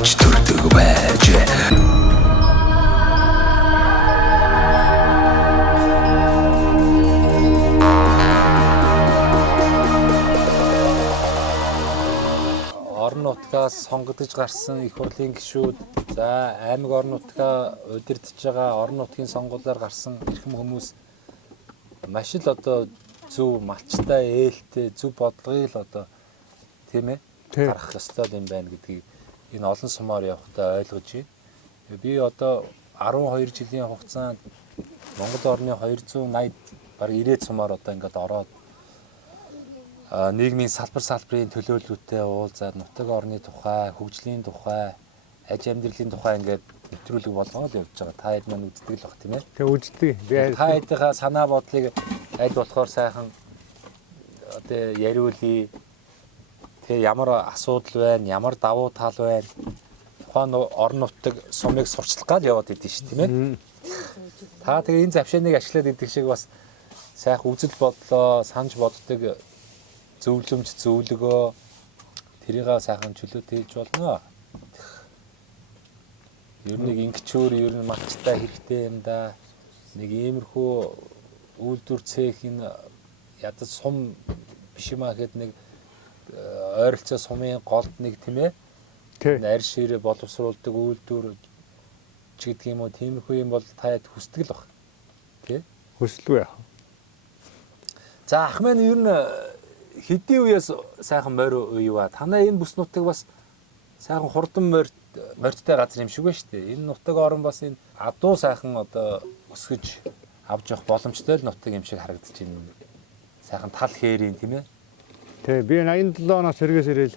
авч төрдөг байж. Орон нутгаас сонгогдож гарсан их хурлын гишүүд, за аймаг орон нутгаа удирдах байгаа орон нутгийн сонгуулиар гарсан эрхэм хүмүүс маш л одоо зөв малчтай, ээлтэй, зөв бодлогыг л одоо тийм ээ гарах ёстой юм байна гэдгийг энэ олон сумаар явахдаа ойлгож байна. Би одоо 12 жилийн хугацаанд Монгол орны 280 бараг 90 сумаар одоо ингээд ороод нийгмийн салбарын төлөөллөлтөй уулзаад нутаг орны тухай, хөгжлийн тухай, аж амьдралын тухай ингээд нэвтрүүлэг болгоод явж байгаа. Та хэд маань үздэг л бах тийм ээ. Тэг үздэг. Би та хэдийнхээ санаа бодлыг аль болохоор сайхан одоо яриулъя. Тэг ямар асуудал байна, ямар давуу тал байна. Тухайн орон нутаг сумыг сурчлах гал яваад идэв шүү тийм ээ. Та тэгээ энэ завшааныг ашиглаад идэх шиг бас сайхан үзэл бодлоо, санаж боддог зөвлөмж зөвлөгөө тэрийгээ сайхан чөлөөт хийж болно. Ер нь ингэчөөр ер нь малчтай хэрэгтэй юм да. Нэг иймэрхүү үйлдвэр цехийн ядаж сум биш юм аа гэхэд нэг ойролцоо сумын голд нэг тийм ээ. Арь ширээ боловсруулдаг үйлдвэр ч гэдэг юм уу тиймэрхүү юм бол та хэд хүсдэг л баг. Тэ? Хүсэлгүй яах. За ах маань ер нь хэдийн үеэс сайхан морь уу юу? Танаа энэ бүс нутаг бас сайхан хурдан морьтой газар юм шиг байна шүү дээ. Энэ нутаг орон бас энэ адуу сайхан одоо өсгөж авч явах боломжтой л нутаг юм шиг харагдаж байна. Сайхан тал хээрийн тийм ээ. Тэг би 87 оноос сэргээс ирэл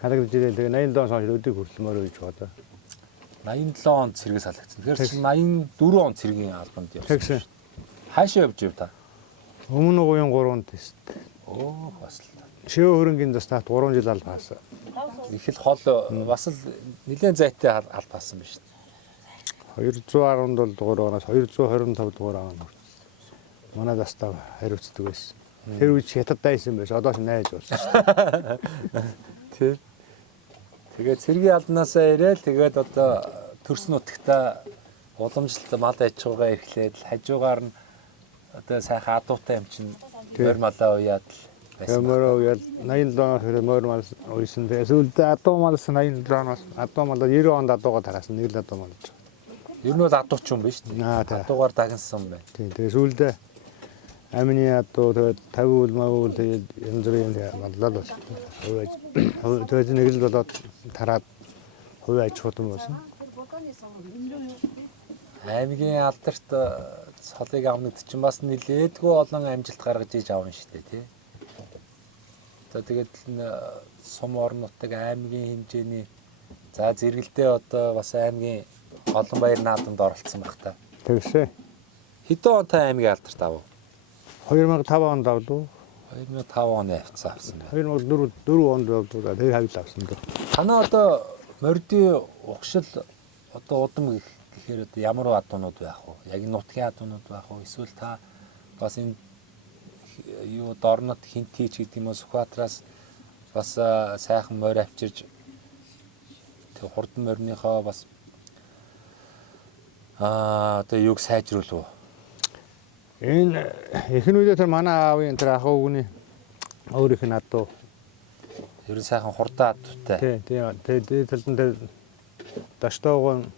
харагдаж ирэл. Тэгээ 87 оноос өдөг хөрлөмөр үйж байгаа. 87 онд сэргээс халагдсан. Тэгэхээр чи 84 онд сэргийн албанд явсан. Тэгсэн. Хаашаа явж ив та? Өмнө уян 3-нд тест. Оо бас л. Шөө хөрөнгөний застат 3 жил албаасан. Их л хол бас л нэлээд зайтай албаасан байна шүү дээ. 217 дугаар оноос 225 дугаар он. Манай застав хариуцдаг байсан. Тэр үе хятад дайсан байсан. Одоо ч найз болсон шүү дээ. Тий. Тэгээд цэргийн албанаасаа ирээл тэгээд одоо төрс нутагта уламжлалт мал аж ахуйгаа эрхлээд хажуугаар нь одоо сайхан адуутай юм чинь морь малаа уяад л байсан. Морь уяад 87 оноос морь мал уйсан. Тэгээд сүүлдээ адуу малс 87 оноос адуу мал 90 онд адуугаа тараасан. Нэг л адуу мал. Ер нь бол адууч юм биш үү? Адуугаар дагнсан юм байна. Тийм. Тэгээд сүүлдээ амины адуу тэгээд 50 үл мавул тэгээд янз бүрийн маллал бол. Тэгээд нэг л болоод тараад хувь аж ахуйн болсон. Аймгийн алдарт цолыг авнад чинь бас нилээдгүй олон амжилт гаргаж иж авна шүү дээ тий. За тэгээд сум орон нутаг аймгийн хэмжээний за зэрэгэлдээ одоо бас аймгийн олон баяр наадамд оролцсон баг та. Тэгшээ. Хэдэн он та аймгийн алдарт авав? 2005 онд авлуу. 2005 оны авцсан авсан. 2004 онд авлуу. Тэр хавьд авсан дөө. Танаа одоо морьдын угшил одоо удам гэхээр одоо ямар адуунууд байх вэ? Яг нутгийн адуунууд байх вэ? Эсвэл та бас энэ юу дорнот хинтий ч гэдэг юм уу Сүхбаатараас бас сайхан морь авчирж тэг хурдан морьныхоо бас одоо юуг сайжруулв. Энэ ихэнх үедээ тэр манай аавын тэр ах өвгний өөр их надуу. Ер нь сайхан хурдан адуутай. Тийм. Тэгээд талдан дээр даштоогон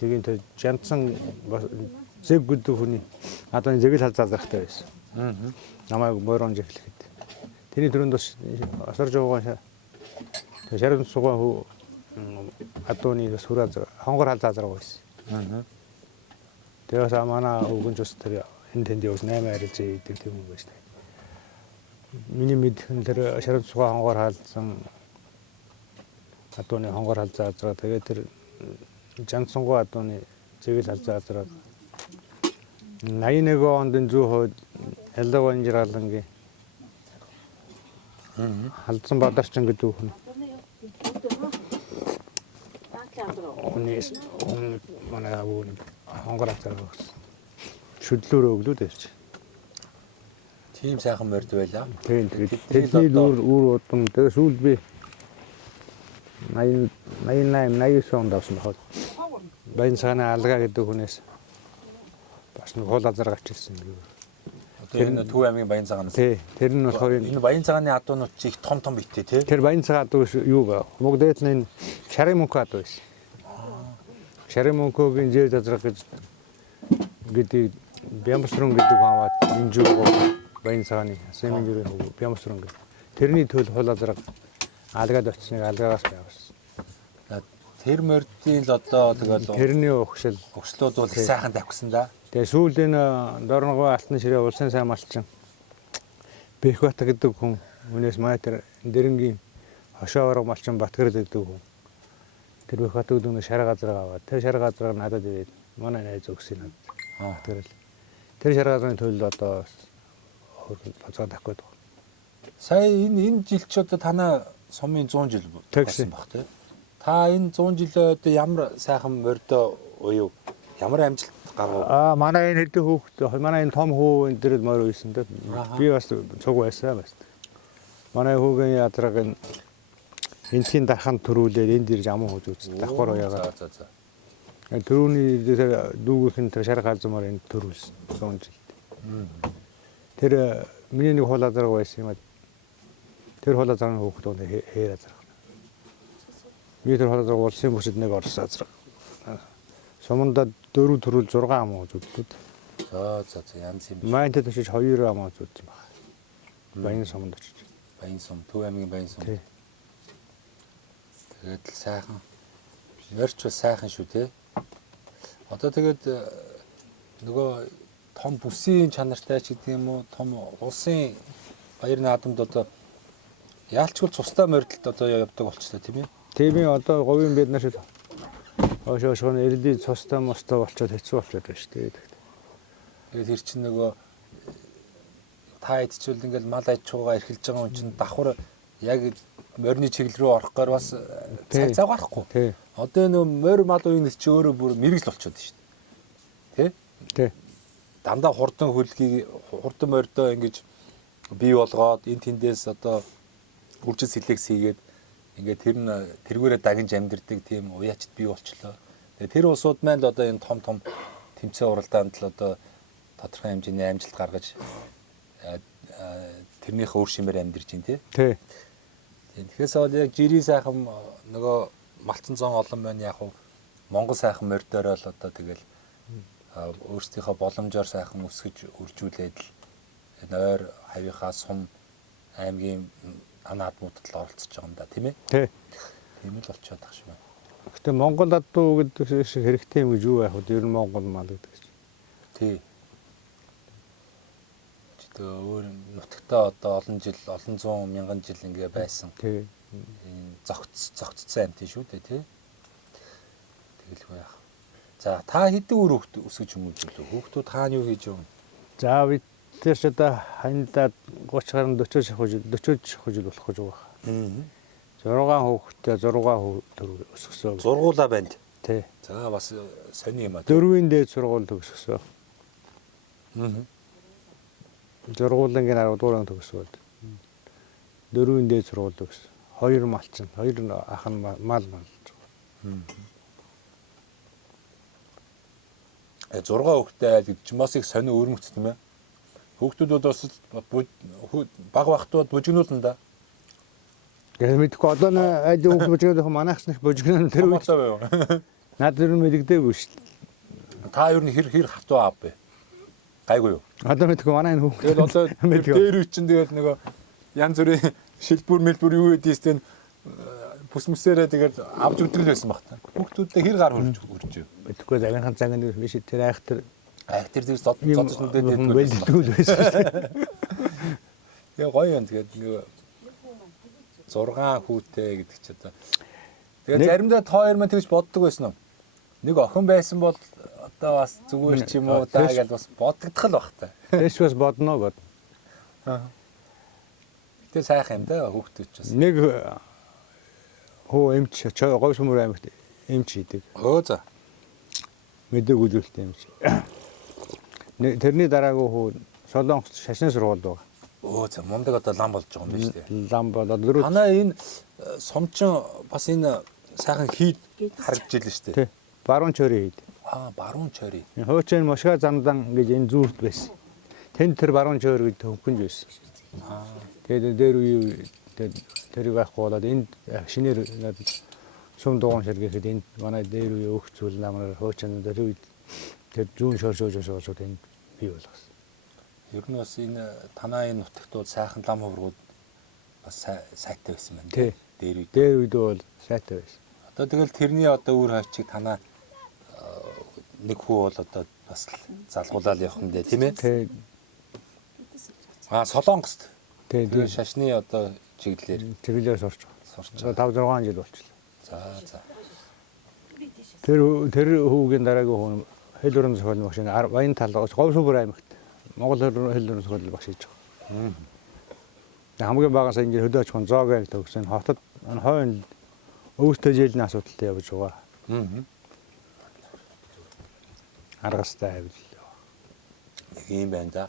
чигийн тэр жантсан зэг гэдэг хүний адууны зэгэл халзаалрахтай байсан. Намайг морон жиглэхэд. Тэрний төрөнд бас осорж байгаа шарган сугаан хүү адууны бас хүрээ хонгор халзаалрах байсан. Тэгээс манай өвгөн ч бас тэр энэ тэнд явж 8 арил зээ идэг тийм юм байна шүү дээ. Миний мэдхэн тэр шарган сугаан хонгор халзсан адууны хонгор халзаалраа тэгээд тэр жансангуу адууны зэгэл халзаалраа 81 онд зүүхөд яллагын жиргалангийн халдсан бадарчин гэдэг хүн. Манай өвгөн хонгор халзаалраа шүдлөөр өглөө дээрч. Тийм сайхан морьд байлаа. Тийм. Тэдний үр удам тэгээ сүүл би 88 89 онд авсан бахад. Баян цагааны алгаа гэдэг хүнээс бас нэг хуул азар гарч ирсэн юм. Одоо энэ Төв аймгийн Баян цагаанаас. Тий. Тэр нь болохоор энэ Баян цагааны адуунууд чи их том битээ тий. тэр баян цагаан адуу юу вэ? Мөгдөөд нь шарын мөнхөө адуу байсан. Шарын мөнхөөгийн зээл зазрах гэдэг Бямбасрын гэдэг хамаад энэ жуу баян цагааны Сэмэнжүрийн хөв Бямбасрын гэдэг. Тэрний төл хуул азар алгаад очсныг алгаагаас байгуулсан. Тэр мордын л одоо тэгэл Тэрний өгшлүүд бол сайхан тавьсан да. Тэгээ сүүлд энэ Дорногов алтан ширээ улсын сайн малчин Бэхбат гэдэг хүн үнээс маа тэр дэрэнгийн хошоороо малчин Батгэр гэдэг хүн. Тэр Бэхбат гэдэг нь шар газар аваад тэр шар газрыг надад ирээд манай найз өгсөн надад. Батгэр л. Тэр шар газрын төлөв одоо бацаа тахгүй даа. Сая энэ жил ч одоо танаа сумын 100 жил болсон баг тий. Та энэ 100 жилөө одоо ямар сайхан мордоо уу ямар амжилт гаргав? Манай энэ хэдэн хүүхэд манай энэ том хүү энэ дэр морь үйсэн дээ. Би бас цуг байсан бас. Манай хүүгийн ядраг энтхийн дархан төрүүлээд энд ирж аман хөөж үзсэн. Давхар уяагаад. За. Төрүүний дүүгийнх нь тэр шар галзмаар энд төрүүлсэн 100 жил. Тэр миний нэг хуул азарга байсан юм аа. Тэр хуул азаргын хүүхдүүд хээр азарга. Би тэр хуул азарга улсын бүсэд нэг орс азарга. Суманда 4 төрөл 6 ам ууж үзлээ. За янз юм. Майнтад очиж 2 ам ууж үзсэн баг. Баян суманд очиж. Баян сум, Төв аймгийн Баян сум. Тий. Тэгээд л сайхан. Морьч бас сайхан шүү те. Одоо тэгээд нөгөө том бүсийн чанартай ч гэдэг юм уу, том улсын баярны наадамд одоо яалчгүй цустай морьдолд одоо явдаг болчихлоо тийм ээ. Тийм ээ одоо говийн бид нар шиг ошоошгон эрдий цустай мостой болчиход хэцүү болчиход байна шүү дээ. Тэгээд тэр чинь нөгөө та идчихвэл ингээл мал аж ахуйгаа эрхэлж байгаа хүн чинь давхар яг морины чиглэл рүү орохгоор бас цаг гарахгүй. Тий. Одоо нөгөө морь мал уйнс чи өөрөө бүр мэрэгэл болчиход байна шүү дээ. Тий. Дандаа хурдан хөлгийг хурдан морьдоо ингэж бий болгоод энэ тэндээс одоо үржил сэлэкс хийгээд ингээд тэр нь тэргүүрээ дагнж амьдэрдэг тийм уяачд бий болчлоо. Тэгээ тэр улсууд маань л одоо энэ том тэмцээн уралдаанд л одоо тодорхой хэмжээний амжилт гаргаж тэрнийхээ үр шимээр амьдэрж байна тий. Тэгэхээр бол яг жирийн сайхан нөгөө малцсан зон олон байна яг уу Монгол сайхан морьдороо л одоо тэгэл өөрсдийнхөө боломжоор сайхан өсгөж үржүүлээд л нойр хавийнхаа сум аймгийн наадмуудад л оролцож байгаа юм да тийм ээ. Тий. Тийм л болчиход байгаа шүү. Гэтэ Монгол адуу гэдэг шиг хэрэгтэй юм гэж юу яах вэ? Ер нь Монгол мал гэдэг чинь. Тий. Чидээ өөр нутагтаа одоо олон жил, олон зуун мянган жил ингээ байсан. Тий. Энэ зогццсан амт шүү дээ тий. Тэгэлгүй яах. За та хэдэн өөр хүүхд өсгөж хүмүүжүүлээ? Хүүхдүүд хаана юу хийж байгаа юм? За бид тэр ч одоо хандаад 30 гаруй 40 шахаж жил болох гэж байгаа. 6 хүүхэдтэй 6 төр өсгсөн. Зургуулаа байна. Тий. За бас сони юм аа. 4-ийн дээд сургууль төгсгсөн. Зургуулангийн 10 дуурайнд төгсгөөд. 4-ийн дээд сургууль төгс. 2 малчин, 2 ах нь мал малж байгаа. 6 хүүхэдтэй айл гэж бас их сони өөрмөц тийм ээ. Хүүхдүүд бас баг бахтууд бужигнуулна да. Яг мэдгүй одоо айл хүүхд бужигнуулах манайхс нэг бужигнуул тэр үед над ер нь мэддэггүй шүү дээ. Та ер нь хэр хатуу аав бэ? Гайгүй юу? Одоо мэдгүй манай энэ хүүхд. Тэгэл одоо дээр үе чинь тэгэл нөгөө янз бүрийн шилбүр мэлбүр юу гэдээстэй бүс мүсээрээ тэгэл авч өгдөг л байсан баг та. Хүүхдүүдээ хэр гар хөрж юу? Мэдгүй загнахын цагаан биш тэр айхтар тэр зодж нүдэд бэлддэг л байсан шүү дээ. Тэгээ гоё юм тэгээд нөгөө 6 хүүтэй гэдэг чи одоо. Тэгээд заримдаа та хоёр маань тэгж боддог байсан уу? Нэг охин байсан бол одоо бас зүгээр ч юм уу даа гэж бас бодогдох л бах та. Тэш бас бодно бод. Тэр сайхан юм да хүүхдүүд ч бас. Нэг хөө эмч говь сүмөр аймагт эмч хийдэг. За. Мэдэг үзүүлэлт эмч. Тэрний дараагүй хөө Солонгос шашны сургуульд байгаа. Өө за мундаг одоо лам болж байгаа юм байна шүү дээ. Лам болоод өрөө. Танаа энэ сумчин бас энэ сайхан хийд харагдж илэн шүү дээ. Тий. Баруун чойрын хийд. Баруун чойрын. Хуучин Мошга замдан гэж энэ зүрт байсан. Тэнд тэр баруун чойр гэж хөвгөнж байсан. Тэгээд дээр үе тэрийг байхгүй болоод энд шинээр сум дугуун ширгээхэд энд манай дээр үе өөх зүйл намаар хуучин дээр үед тэр зүүн шоршоод энд бий болгосон. Ер нь бас энэ танаа энэ нутагт бол сайхан лам хуврагууд бас сайтай байсан байна. Тий. Дээр үед бол сайтай байсан. Одоо тэгэл тэрний одоо үр хойчийг танаа нэг хүү бол одоо бас залгуулаад явах юм дээ тийм ээ. Тий. Солонгост. Тий. Шашны одоо чиглэлээр сурч байгаа. 5 6 жил болчихлоо. За. Тэр хүүгийн дараагийн хүн хэл өрн зохиолын багш Баян талаас Говьсүбэр аймагт Монгол хэл өрн зохиолын багш хийж байгаа. Хамгийн багасаа ингэ хөдөөж хон зоог төгсөн хотод хойно өвстэй жилийн асуудалтай явж байгаа. Аргастай байвал. Нэг юм байна да.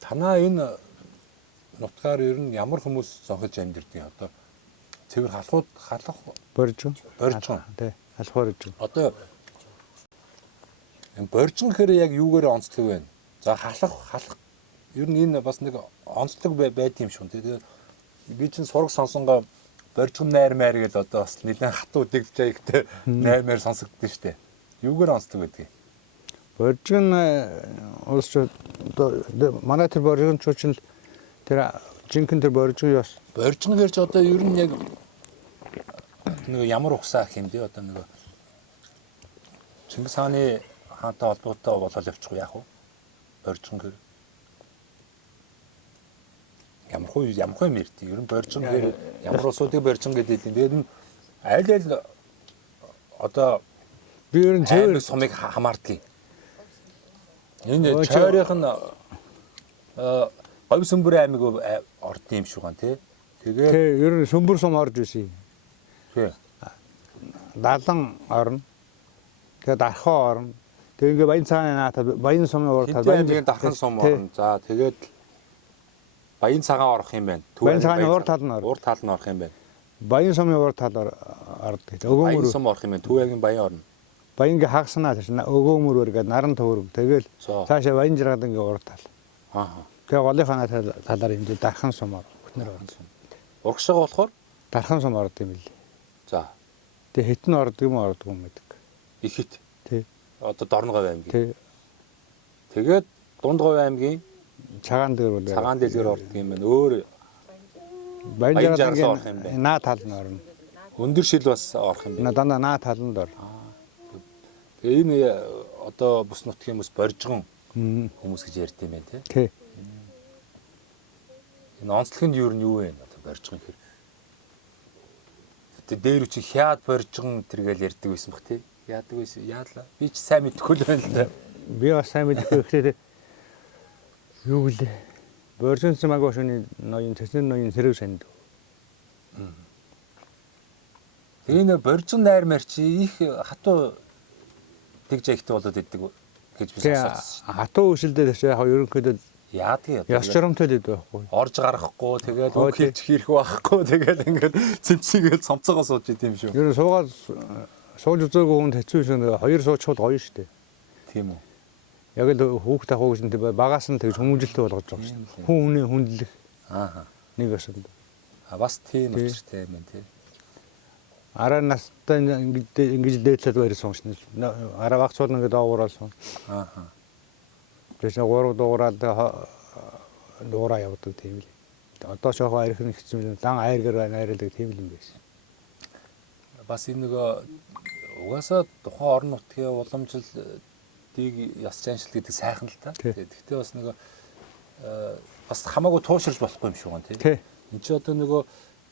Танаа энэ нутгаар ер нь ямар хүмүүс зохиж амьдэрдэг одоо цэвэр халах боржин. Тий. Халах боржин. Одоо энэ боржин гэхээр яг юугаар онцлог вэ? За халах ер нь энэ бас нэг онцлог байд юм шүү. Тэгээд би чинь сураг сонсонгоо боржин найр майр гэдээ одоо бас нэлээд хатуу дэгдэж байгаатай найр майр сонсогддөө штэ. Юугаар онцлог байдгийг? Боржин улсчууд манай тэр боржин ч тэр жинхэнэ тэр боржин яс. Боржин гэрч одоо ер нь яг нэг ямар ухсаа гэх юм бэ? Одоо нэг Чингис хааны хаантай холбоотой болол явчих яах вэ? Боржин гэр ямар хөө мэрт. Ер нь боржин гэр ямар улсуудыг боржин гэдэг юм. Тэгээд нь аль одоо би ер нь цэвэр сумыг хамаардгийг. Энэ чойрынх нь Говьсүбэр аймаг орд юм шиг гэн тий. Тэгээд ер нь Сүмбэр сум орж исэн. Тий. Далан орно. Тэгээд Дархаа орно. Тэгээд ингээ Баян цагааны наатад Баян сумын урд Баян Дархан сум орно. За тэгээд Баян цагаан орох юм байна. Баян цагааны урд тал нь орно. Урд тал нь орох юм байна. Баян сумын урд тал ордог. Баян сум орох юм байна. Түүгийн Баян орно. Баянгийн хагаснаа тийш өгөөмөр гээд наран төвөрг. Тэгэл цаашаа Баян жиргадангийн урд тал. Тэгээ голынхаа талаар энэ Дархан сум орно. Бүтнээр орно. Урагшаага болохоор Дархан сум орд юм билээ. За. Тэгээ хитэн ордог юм гэдэг. Их хит. Тий. Одоо Дорноговь аймгийн. Тий. Тэгээд Дундговь аймгийн Цагаан дээр бол Цагаан дэлгэр ордог юм байна. Өөр Баян жиргадангийн наа тал нь орно. Өндөр шил бас орох юм байна. Дандаа наа таланд орно. Тэгээ энэ одоо бус нутгийн хүмүүс боржгон хүмүүс гэж ярьд юм байна тий. Энэ онцлогийн юу вэ? Одоо боржгон гэхээр тэ дээр үчи хяад боржгон тэргээл ярьдаг байсан бах тий. Яадаг байсан. Яалаа. Би ч сайн мэдэхгүй л байна л да. Би бас сайн мэдэхгүй гэхдээ юу гэлээ. Боржгон цамаг шөнийн ноён тэсний ноён сэрэв санд. Энэ боржгон найр марч их хатуу тэгж ихтэй болоод идэг гэж би сонссон. Хатуу үйлдэл яг ерөнхийдөө яадаг яс журамтай л байхгүй. Орж гарахгүй тэгээд үг хэлж хийх байхгүй тэгээд ингээд цэмцгээд цомцоогоо сууж идэм шүү. Ер нь сууж үзээгүй хүнд хэцүү шин хоёр суучвал гоё шүү дээ. Тийм үү. Яг л хүүхд ахуйг нь багаас нь тэгж хүмүүжлэлтэй болгож байгаа шүү дээ. Хүн хүний хүндлэх. Нэг өсөнд. Бас тийм учиртай юм тий. Араа настай ингэж дээдлээд байрсан шнэ. Араа багцуул ингээд доогууралсан. Тэсээ 3 дуураад дуураа явдаг тийм л. Одоо ч яг арих нь хэцүү лан айргаар найрладаг тийм л юм байсан. Бас энэ нөгөө угаасаа тухайн орон нутгийн уламжлалыг яс заншил гэдэг сайхан л та. Гэхдээ бас нөгөө бас хамаагүй туушрж болохгүй юм шүү гэн тий. Энд чи одоо нөгөө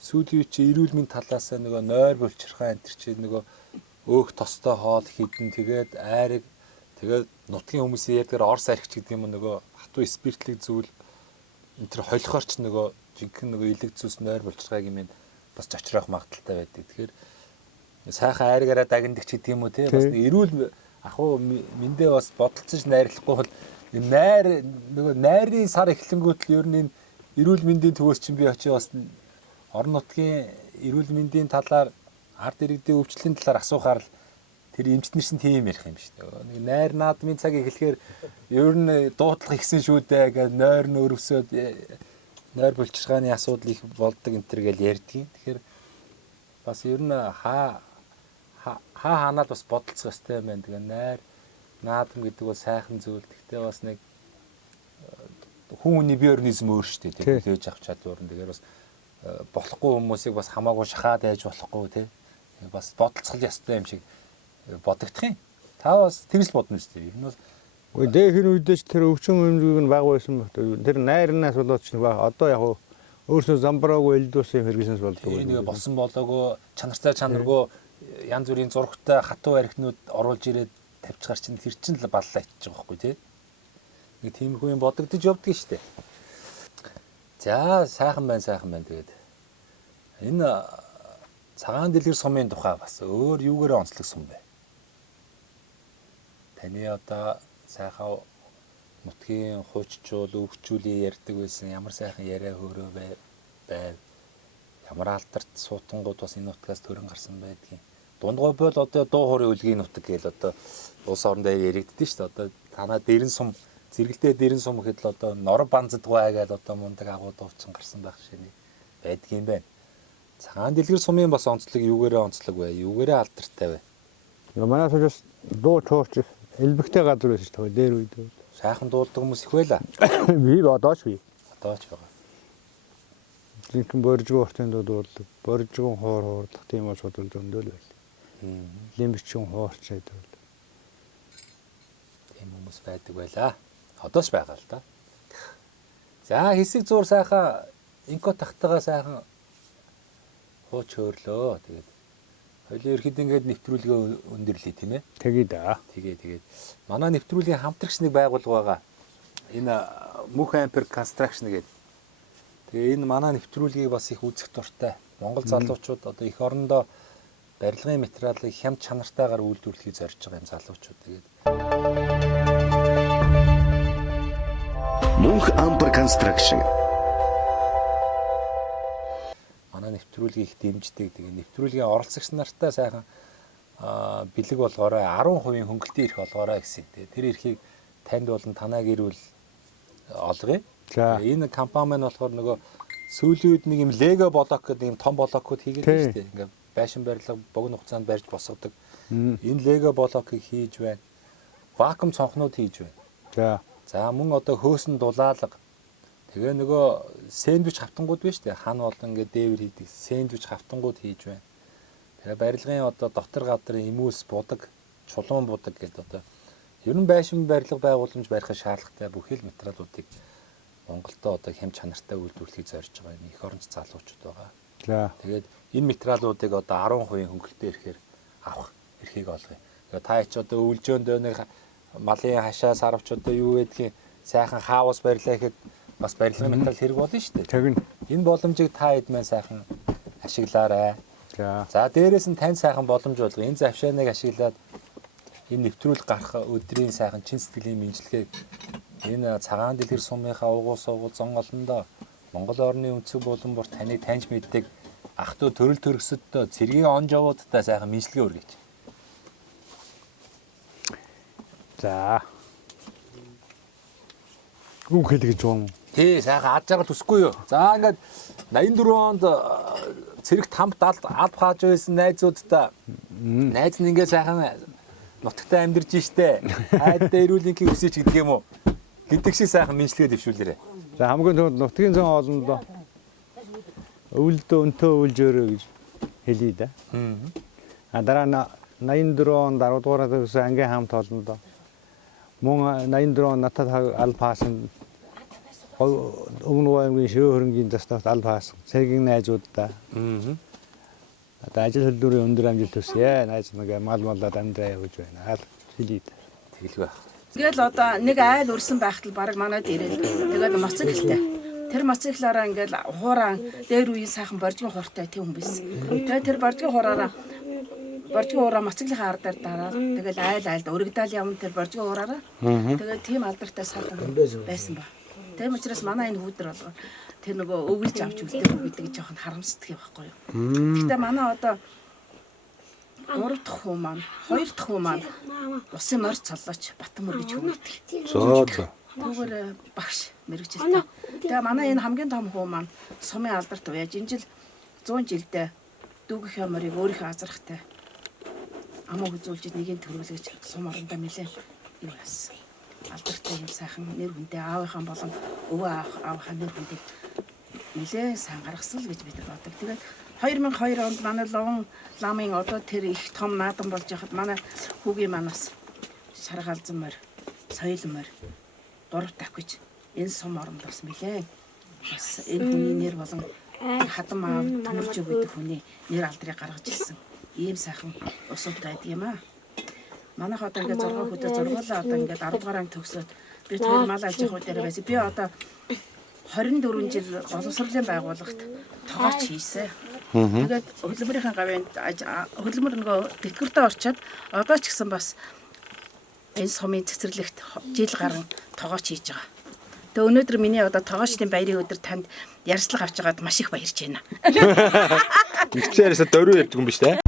сүүлийн чи эрүүл мэндийн талаас нөгөө нойр булчирхаа энэ чи нөгөө өөх тостой хоол хідэн тэгээд айрыг тэгээд нутгийн хүмүүсийн ярьдгаар орс архич гэдэг юм нөгөө хатуу спиртлэг зүйл энэ төр холихоор ч нөгөө жинхэнэ нөгөө илэг зүйлс нойр булчирхааг юм бас чочрох магадaltaй байдаг. Тэгэхээр сайхан айргаараа дагнадаг ч гэдэг юм уу тий бас эрүүл ахуу мэндээ бас бодолцож найрлахгүй бол найр нөгөө найрын сар эхлэнгүүт л ер нь энэ эрүүл мэндийн төвөөс чинь би очиж бас орон нутгийн эрүүл мэндийн талаар ард иргэдийн өвчлөлийн талаар асуухаар л тэр эмчтнэр чинь тийм ярих юм шүү дээ. Нэг найр наадмын цаг эхлэхээр ер нь дуудлага ихсэн шүү дээ гэж нойр нөрвсөд нойр булчиргааны асуудал их болдог энэ төр гэж ярьдгийн. Тэгэхээр бас ер нь хаанаад бас бодолцох ёстой юм байна. Тэгээ найр наадам гэдэг бол сайхан зүйл. Гэхдээ бас нэг хүн хүний биорнизм өөр шүү дээ. Хүлээж авч чадвар нь тэгэхээр бас болохгүй хүмүүсийг бас хамаагүй шахаад байж болохгүй тий. Бас бодолцох ёстой юм шиг бодогдох юм. Та бас тэгж бодно шүү дээ. Энэ бол үгүй дээхэн үедээ ч тэр өвчин өмжиг нь баг байсан баг. Тэр найрнаас болоод ч баг одоо яг өөрсдөө замбраагүй элдвсэн хэрэгсэнс болдог. Тэгээ болсон болоогүй чанартай чанаргүй янз бүрийн зургтай хатуу архинууд оруулж ирээд тавьчихар чинь тэр чинь л баллаа ичж байгаа байхгүй тий. Нэг тиймэрхүү юм бодогдож явдгийг шүү дээ. За сайхан байна тэгээд энэ цагаан дэлгэр сумын тухай бас өөр юугаараа онцлог сум бэ? Таны одоо сайхан нутгийн хууччул өвчүүлийн ярьдаг байсан ямар сайхан яриа хөөрөө байв. Ямар алдарт суутангууд бас энэ нутгаас төрөн гарсан байдгийг. Дундгой бол одоо дуу хоорын үлгийн нутаг гэж одоо улс орон дээр яригддээ шүү дээ. Одоо танаа дэрэн сум зэрэгэлдээ дэрэн сум гэхэд л одоо нор банцдгай гэж одоо мундаг агуу дуучин гарсан байх шинэ байдгийн байна. Цагаан дэлгэр сумын бас онцлог юугаараа онцлог вэ? Юугаараа алдартай вэ? Манай суулж дуу чуурч элбэгтэй газар байсан шүү дээ. Дээр үед. Сайхан дуулдаг хүмүүс их байлаа. Би одоо ч байгаа. Жинхэнэ боржгоо хурцын дуулдаг. Боржгоо хоордох тийм бол шууд зөндөөл байл. Лимбичэн хоорчээд байл. Тийм хүмүүс байдаг байлаа. Одоо ч байгаа л да. За хэсэг зур сайхан инко тахтагаа сайхан хууч хөөрлөө. Тэгээд хоёлын ерхэд ингээд нэвтрүүлгээ өндөрлөө тийм ээ. Тэгээд манай нэвтрүүлгийн хамтрагч нэг байгуулга байгаа. Энэ Мөнх Ампер Construction гэдэг. Тэгээ энэ манай нэвтрүүлгийг бас их үзэх дуртай. Монгол залуучууд одоо их орондоо барилгын материалыг хямд чанартайгаар үйлдвэрлэхийг зорж байгаа юм залуучууд. Тэгээд Мөнх Ампер Construction манай нэвтрүүлгийг их дэмждэг. Тэгээ нэвтрүүлгийн оролцогч нартай сайхан бэлэг болгоорой 10% хөнгөлтийн эрх олгоорой гэсэн. Тэгээ тэр эрхийг танд болон танаа гэрүүл олгоё. Энэ компани маань болохоор нөгөө сүүлийн үед нэг юм Лего блок гэдэг юм том блокууд хийгээд байна шүү дээ. Ингээ байшин барилга богино хугацаанд барьж босгодог. Энэ Лего блокийг хийж байна. Вакуум цонхнууд хийж байна. За мөн одоо хөөсөн дулаалга. Тэгээ нөгөө сэндвич хавтангууд байна шүү дээ. Хан болон ингээ дээвэр хийдэг сэндвич хавтангууд хийж байна. Тэгээ барилгын одоо дотор гадрын эмүүс будаг, чулуун будаг гэдэг одоо ер нь байшин барилга байгууламж барихад шаардлагатай бүхэл материалуудыг Монголдо одоо хямд чанартай үйлдвэрлэхийг зорж байгаа юм их оронч залуучууд байгаа. Тэгээд энэ материалуудыг одоо 10% хөнгөлтөөр ирэхээр авах эрхийг олгоё. Тэгээ та ч одоо өвлжөөндөө нэг малын хашаа сарвч одоо юу гэдгийг сайхан хаус барилаа гэхэд бас барилгын материал хэрэг болно шүү дээ. Энэ боломжийг та хэд маань сайхан ашиглаарай. За дээрээс нь тань сайхан боломж болгоо. Энэ завшааныг ашиглаад энэ нэвтрүүлэг гарах өдрийн сайхан чин сэтгэлийн мэдлэгийг энэ цагаан дэлгэр сумынхаа угуул суугуул зон олондоо Монгол орны өнцөг булан бүр таныг таньж мэддэг ах トゥ төрөл төрөсөдөө цэргийн он жовуудтай сайхан мэдлэгээ өргөж. За. Үг хэлгэж юм. Тий, сайхан ад жаргал төсөхгүй юу. За ингээд 84 онд цэрэг тамт алд хааж байсан найзуудтай найз нь ингээд сайхан нутагтаа амьдарч штэ. Хайдтай эрүүлэнхийг өсөж гэдэг юм уу? Гэдэг шиг сайхан мэдлэгээ дэвшүүлээрэ. За хамгийн түрүүнд нутгийн зан олондоо өвөлдөө өнтөө өвлжөөрөө гэж хэлье да. Дараа нь 84 онд 10 дугаараад өссөн ангийн хамт олондоо мөн 84 он натад алфаасан өмнө аймгийн ширээ хөрөнгийн застагт алфаасан цэргийн найзуудаа. Одоо ажил хөдөлмөрийн өндөр амжилт төсөө. Найз нэг маллаад амьдраа явуулж байна. Хэлээ. Тэгэлгүй. Тэгэл одоо нэг айл өрсөн байхад л баг манайд ирээл. Тэгээд моцикэлтэй. Тэр моциклаараа ингээл хуураа дээр үеийн сайхан боржгийн хууртай тийм хүн байсан. Тэгээд тэр боржгийн хуураараа моциклын ар дээр дараад тэгэл айл өргөдаал явна тэр боржгийн хуураараа. Тэгээд тийм алдартай сайхан байсан ба. Тийм учраас манай энэ хүүдэр болгоо тэр нөгөө өвөлж авч үлдээв гэдэг жоохон харамсдаг байхгүй юу. Гэхдээ манай одоо 3 дахь хүү маань 2 дахь хүү маань усын морь цоллооч Батмөр гэж хөөдөг. За. Түүгээр багш мэрэгчлээ. Тэгээ манай энэ хамгийн том хүү маань сумын алдарт уяаж энэ жил 100 жилдээ дүүгийнхээ морийг өөрийнхөө азрахтай амаа үзүүлж нэгийг төрүүлж сум орондоо нэлээд юу яасан. Алдартай юм сайхан нэр хүндээ аавынхаа болон өвөө аавынхаа нэр хүндийг нэлээд сайн гаргасан л гэж бид боддог. Тэгээд 2002 онд манай Лон ламын одоо тэр их том наадан болж яхад манай хүүгийн манаас Шаргалзан морь, Соёл морь, Дурав давхиж энэ сум оронд бас нэлээд бас энэ хүний нэр болон хадам аав Төмөрж өгдөг хүний нэр алдрыг гаргаж ирсэн. Ийм сайхан усууд байдаг юм аа. Манайх одоо ингээд 6 хөдөө зургуулаа одоо ингээд 10 дугаар анги төгсөөд би тэр мал аж ахуй дээр байсан. Би одоо 24 жил боловсролын байгууллагт тоогооч хийсэн. Тэгээд хөдөлмөрийн гавьянд хөдөлмөр нөгөө тэтгэвртээ орчоод одоо ч гэсэн бас энэ сумын цэцэрлэгт жил гарan тоогооч хийж байгаа. Тэгээ өнөөдөр миний одоо тоогоочдын баярын өдөр танд ярьцлага авч байгаад маш их баярж байна. Ихчлээрээс дөрөв ярьдаг юм биш үү?